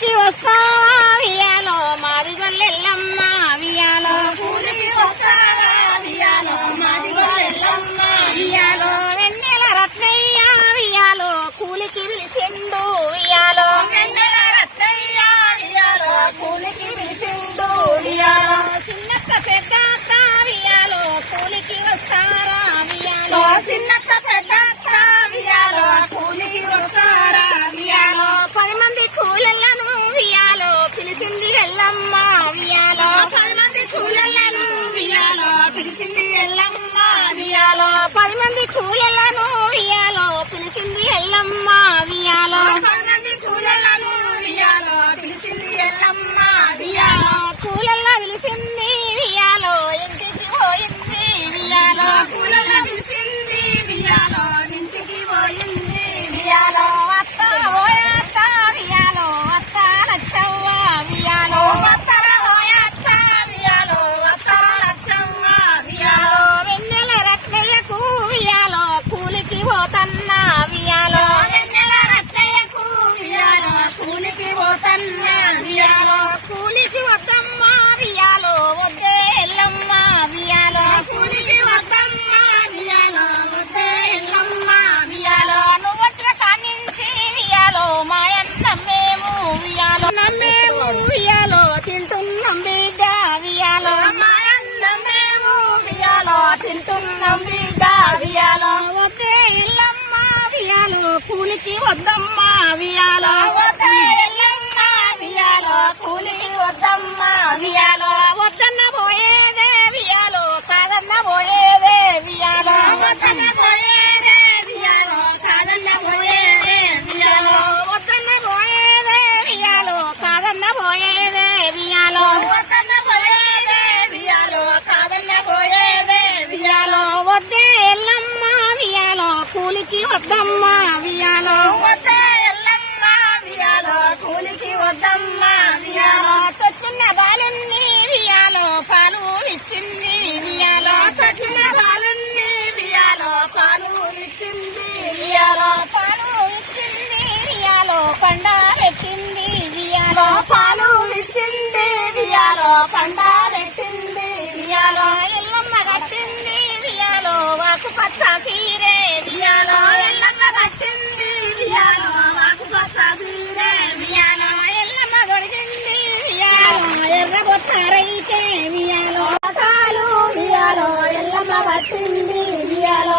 కూలికి వస్తావా వియాలో మాది గొల్లెల్లమ్మ వియాలో కూలికి వస్తావా వియాలో మాది గొల్లెల్లమ్మ వియాలో వెన్నెల రత్నయ్య వియాలో కూలికి పిలిచిండు వియాలో వెన్నెల రత్నయ్య వియాలో కూలికి పిలిచిండు వియాలో చిన్నక్క పెద్దక్క వియాలో కూలికి వస్తారా వియాలో చిన్నక్క పెద్దక్క వియాలో కూలికి వస్తారా వియాలో 10 మంది కూలెళ్ళను వియాలో పిలిచింది ఎల్లమ్మ వియాలో 10 మంది కూలెళ్ళను వియాలో పిలిచింది ఎల్లమ్మ వియాలో 10 మంది కూలెళ్ళను వియాలో పిలిచింది ఎల్లమ్మ వియాలో 10 మంది కూలెళ్ళను వియాలో పిలిచింది ఎల్లమ్మ వియాలో కూలెల్ల పిలిచింది వియాలో ఇంటికి పోయింది వియాలో కూలెల్ల పిలిచింది వియాలో ఇంటికి పోయింది వియాలో అత్త పోయాత వియాలో అత్త లచ్చవ్వ వియాలో అత్తర పోయాత వియాలో అత్తర లచ్చవ్వ వియాలో వెన్నెల రత్నయ్యకు వియాలో కూలికి పోతన్న వియాలో వెన్నెల రత్నయ్యకు వియాలో కూలికి పోతన్న వియాలో కూలికి వద్దమ్మ వియాలో వద్దే ఎల్లమ్మ వియాలో కూలికి వద్దమ్మ వియాలో వద్దే ఎల్లమ్మ వియాలో నువ్వు వచ్చిన కానించి వియాలో మాయన్న నమ్మేము వియాలో నమ్మేము వియాలో తింటున్నాం బిడ్డ వియాలో మాయన్న నమ్మేము వియాలో తింటున్నాం బిడ్డ వియాలో వద్దే ఎల్లమ్మ వియాలో కూలికి వద్దమ్మ వియాలో వద్దే ఎల్లమ్మ వియాలో కూలికి వద్దమ్మ వియాలో వద్దన్న పోయేదే వియాలో కాదన్న పోయేదే వియాలో వద్దన్న పోయేదే వియాలో కాదన్న పోయేదే వియాలో వద్దన్న పోయేదే వియాలో కాదన్న పోయేదే వియాలో వద్దన్న పోయేదే వియాలో కాదన్న పోయేదే వియాలో వద్దే ఎల్లమ్మ వియాలో కూలికి వద్దమ్మ వియాలో వద్దే ఎల్లమ్మ వియాలో కూలికి వద్దమ్మ వియాలో తొట్టిన బాలున్ని వియాలో పాలు ఇచ్చింది వియాలో తొట్టిన బాలున్ని వియాలో పాలు ఇచ్చింది వియాలో పాలు ఇచ్చింది వియాలో పండ పెట్టింది వియాలో పాలు ఇచ్చింది వియాలో పండ పెట్టింది వియాలో ఎల్లమ్మ కట్టింది వియాలో వాకు పచ్చ తీరే వియాలో ఎల్లమ్మ కట్టింది వియాలో వాకు పచ్చ తీరే వియాలో ఎల్లమ్మ దొరికింది వియాలో ఎర్రగొట్టారైతే వియాలో కాలు వియాలో ఎల్లమ్మ కట్టింది వియాలో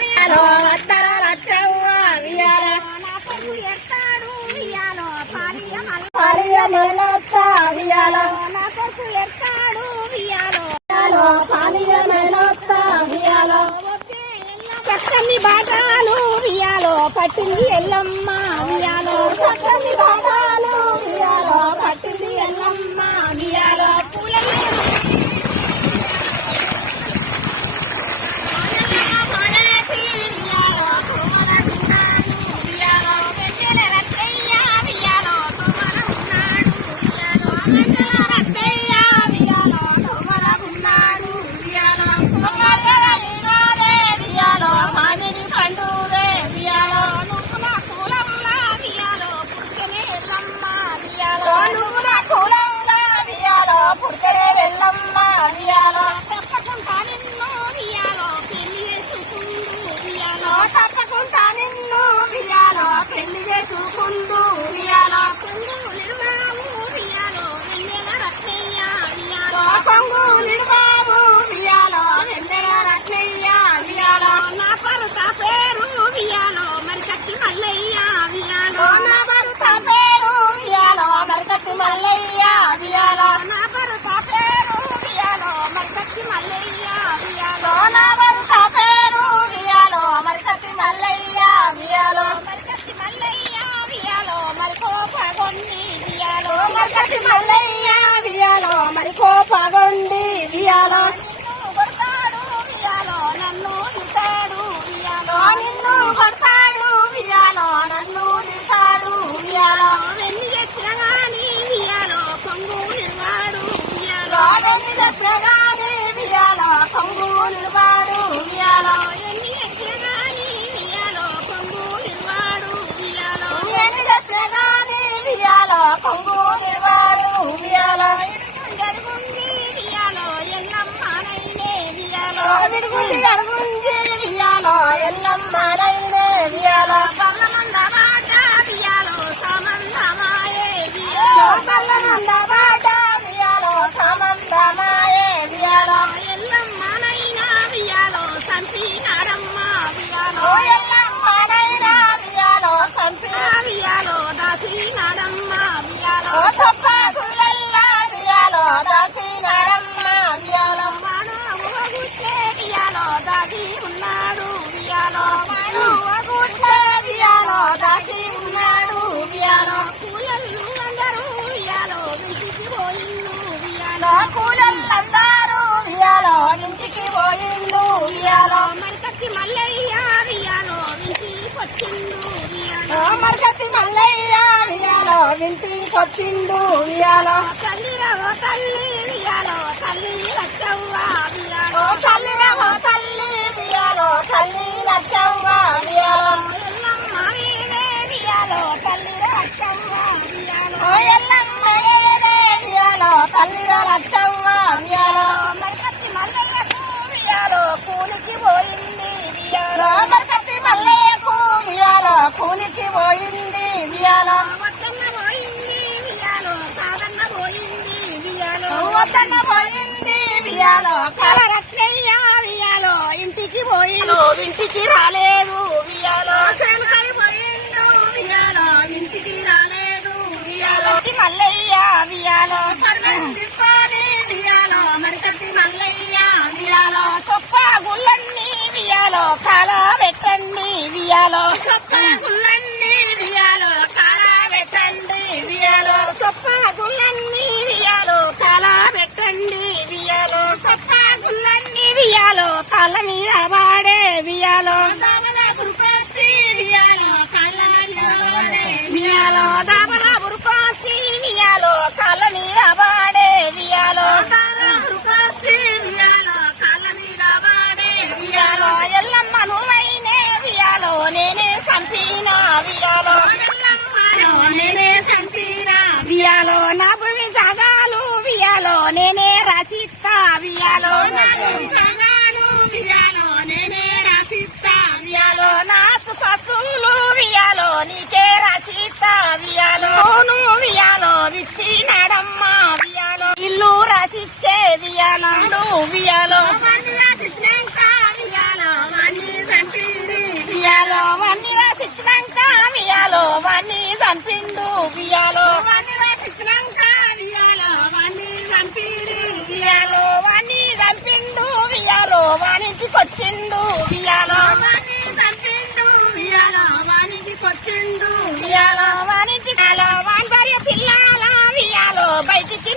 వియాలో అత్తర రచ్చవ్వ వియాలో నా కొడుకు ఎత్తాడు వియాలో పాలియ నెలొత్త వియాలో నా కొడుకు ఎత్తాడు వియాలో పాలియ నెలొత్త వియాలో చక్కని బాటాలు వియాలో పట్టింది ఎల్లమ్మ వియాలో చక్కని బాటాలు వియాలో పట్టింది ఎల్లమ్మ వియాలో తప్పకుండా నిన్ను వియాలో పెళ్లి చేసుకుందు వియాలో వియాలో వెన్నెల రత్నయ్య వియాలో కొంగులిడుబాబు వియాలో వెన్నెల రత్నయ్య వియాలో నా భర్త పేరు వియాలో మరికట్టి మల్లయ్య వియాలో నా భర్త పేరు వియాలో మరికట్టి మల్లయ్య వియాలో నా భర్త పేరు వియాలో మరికట్టి మల్లయ్య వియాలో నా భర్త పేరు వియాలో మరికట్టి మల్లయ్య వియాలో మరికట్టి మల్లయ్య వియాలో అడుగుంజి వియాలో ఎల్లమ్మనైనే వియాలో పల్లమంద బాట వియాలో సమందమాయే వియాలో పల్లమంద బాట వియాలో సమందమాయే వియాలో ఎల్లమ్మనైనా వియాలో సంపినారమ్మ వియాలో ఎల్లమ్మనైనా వియాలో సంపిన వియాలో దాసినారమ్మ వియాలో సొప్ప గుల్లెల్లా వియాలో దాసినారమ్మ వియాలో మానవుగుట్లే వియాలో దాగి ఉన్నాడు వియాలో మానవుగుట్లే వియాలో దాగి ఉన్నాడు వియాలో కూలలు అందరూ వియాలో ఇంటికి పోయిండు వియాలో కూలలందరూ వియాలో ఇంటికి పోయిండు వియాలో మరికత్తి మల్లయ్య వియాలో ఇంటికి వచ్చిండు వియాలో మరికత్తి మల్లయ్య వియాలో ఇంటికి వచ్చిండు వియాలో తల్లిరవో తల్లి వియాలో తల్లి లచ్చవ్వ వియాలో తల్లిరవో తల్లి వియాలో తల్లి లచ్చవ్వ వియాలో ఎల్లమ్మ వీరే వియాలో తల్లి లచ్చవ్వ వియాలో ఎల్లమ్మ వీరే వియాలో తల్లి లచ్చవ్వ వియాలో మరికత్తి మల్లయ్యకు వియాలో కూలికి పోయింది వియాలో మరికత్తి మల్లయ్యకు వియాలో కూలికి పోయింది వియాలో వద్దన్న పోయింది వియాలో కాదన్న పోయింది వియాలో వద్దన్న పోయింది వియాలో కలరత్నయ్య వియాలో ఇంటికి పోయిండు ఇంటికి రాలేదు వియాలో సేవకరి పోయిండు వియాలో ఇంటికి రాలేదు వియాలో మల్లయ్య వియాలో తీసుకొని వియాలో మరికత్తి మల్లయ్య వియాలో సొప్ప గుల్లన్నీ వియాలో కాల పెట్టండి వియాలో సొప్ప గుల్లన్నీ వియాలో కాల పెట్టండి వియాలో సొప్ప గుల్లన్నీ వియాలో కాల పెట్టండి వియాలో సొప్ప గుల్లన్నీ వియాలో కాళ్ళ మీద వాడే వియాలో దాబల బురుకొచ్చి వియాలో కాళ్ళ మీద వాడే వియాలో దాబల బురుకొచ్చి వియాలో కాళ్ళ మీద వాడే వియాలో దాబల బురుకొచ్చి వియాలో కాళ్ళ మీద వాడే వియాలో ఎల్లమ్మ నువ్వైనే వియాలో నేనే సంపినా వియాలో నేనే సంపినా వియాలో నా భూమి జాగాలు వియాలో నేనే రాసిస్తా వియాలో నా భూమి జాగాలు వియాలో నేనే రాసిస్తా వియాలో నా పశువులు వియాలో నీకే రాసిస్తా వియాలో నువ్వు వియాలో విచ్చినాడమ్మ వియాలో ఇల్లు రాసిచ్చే వియాలో నువ్వు వియాలో వియాలో వన్ని రాసిచ్చినాక వియాలో వన్ని చంపిండు వియాలో వన్ని రాసిచ్చినాక వియాలో వన్ని చంపిండు వియాలో వన్ని చంపిండు వియాలో వానికి వచ్చిండు వియాలో వన్ని చంపిండు వియాలో వానికి వచ్చిండు వియాలో వానికి వాని భార్య పిల్లల వియాలో బయటికి